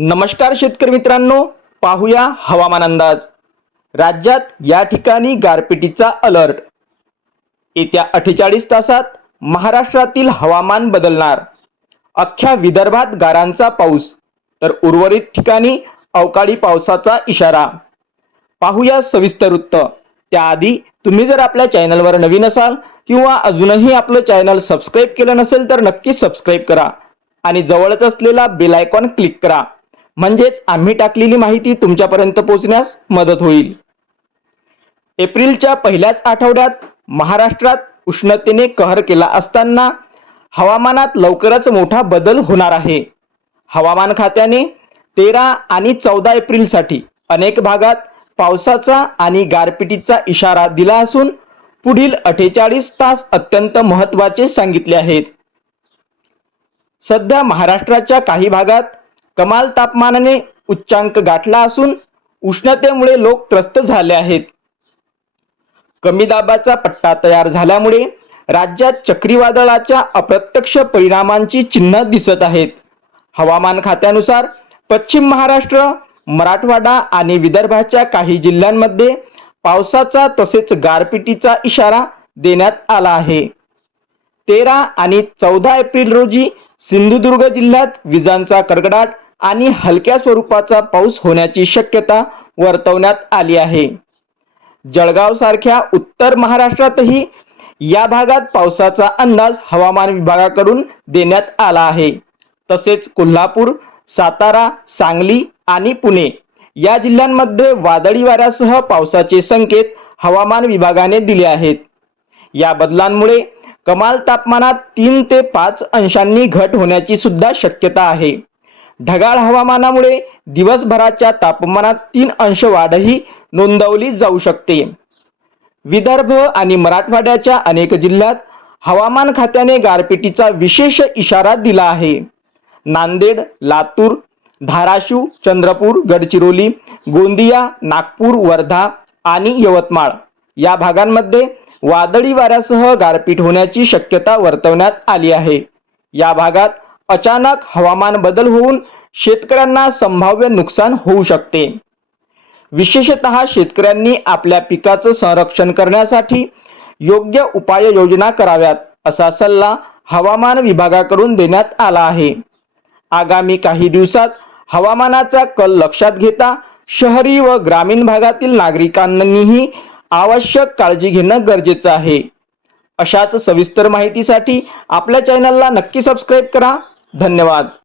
नमस्कार शेतकरी मित्रांनो पाहूया हवामान अंदाज. राज्यात या ठिकाणी गारपिटीचा अलर्ट. येत्या अठ्ठेचाळीस तासात महाराष्ट्रातील हवामान बदलणार. अख्ख्या विदर्भात गारांचा पाऊस तर उर्वरित ठिकाणी अवकाळी पावसाचा इशारा. पाहूया सविस्तर वृत्त. त्याआधी तुम्ही जर आपल्या चॅनलवर नवीन असाल किंवा अजूनही आपलं चॅनल सबस्क्राईब केलं नसेल तर नक्की सबस्क्राईब करा आणि जवळच असलेला बेल आयकॉन क्लिक करा. म्हणजेच आम्ही टाकलेली माहिती तुमच्यापर्यंत पोहोचण्यास मदत होईल. एप्रिलच्या पहिल्याच आठवड्यात महाराष्ट्रात उष्णतेने कहर केला असताना हवामानात लवकरच मोठा बदल होणार आहे. हवामान खात्याने तेरा आणि चौदा एप्रिलसाठी अनेक भागात पावसाचा आणि गारपिटीचा इशारा दिला असून पुढील अठ्ठेचाळीस तास अत्यंत महत्त्वाचे सांगितले आहेत. सध्या महाराष्ट्राच्या काही भागात कमाल तापमानाने उच्चांक गाठला असून उष्णतेमुळे लोक त्रस्त झाले आहेत. कमी दाबाचा पट्टा तयार झाल्यामुळे राज्यात चक्रीवादळाच्या अप्रत्यक्ष परिणामांची चिन्ह दिसत आहेत. हवामान खात्यानुसार पश्चिम महाराष्ट्र मराठवाडा आणि विदर्भाच्या काही जिल्ह्यांमध्ये पावसाचा तसेच गारपिटीचा इशारा देण्यात आला आहे. तेरा आणि चौदा एप्रिल रोजी सिंधुदुर्ग जिल्ह्यात विजांचा कडकडाट आणि हलक्या स्वरूपाचा पाऊस होण्याची शक्यता वर्तवण्यात आली आहे. जळगाव सारख्या उत्तर महाराष्ट्रातही या भागात पावसाचा अंदाज हवामान विभागाकडून देण्यात आला आहे. तसेच कोल्हापूर सातारा सांगली आणि पुणे या जिल्ह्यांमध्ये वादळी वाऱ्यासह पावसाचे संकेत हवामान विभागाने दिले आहेत. या बदलांमुळे कमाल तापमानात तीन ते पाच अंशांनी घट होण्याची सुद्धा शक्यता आहे. ढगाळ हवामानामुळे दिवसभराच्या तापमानात तीन अंश वाढही नोंदवली जाऊ शकते. विदर्भ आणि मराठवाड्याच्या अनेक जिल्ह्यात हवामान खात्याने गारपिटीचा विशेष इशारा दिला आहे. नांदेड लातूर धाराशिव चंद्रपूर गडचिरोली गोंदिया नागपूर वर्धा आणि यवतमाळ या भागांमध्ये वादळी वाऱ्यासह गारपीट होण्याची शक्यता वर्तवण्यात आली आहे. या भागात अचानक हवामान बदल होऊन शेतकऱ्यांना संभाव्य नुकसान होऊ शकते. विशेषतः शेतकऱ्यांनी आपल्या पिकाचं संरक्षण करण्यासाठी योग्य उपाययोजना कराव्यात असा सल्ला हवामान विभागाकडून देण्यात आला आहे. आगामी काही दिवसात हवामानाचा कल लक्षात घेता शहरी व ग्रामीण भागातील नागरिकांनीही आवश्यक काळजी घेणं गरजेचं आहे. अशाच सविस्तर माहितीसाठी आपल्या चॅनलला नक्की सबस्क्राईब करा. धन्यवाद.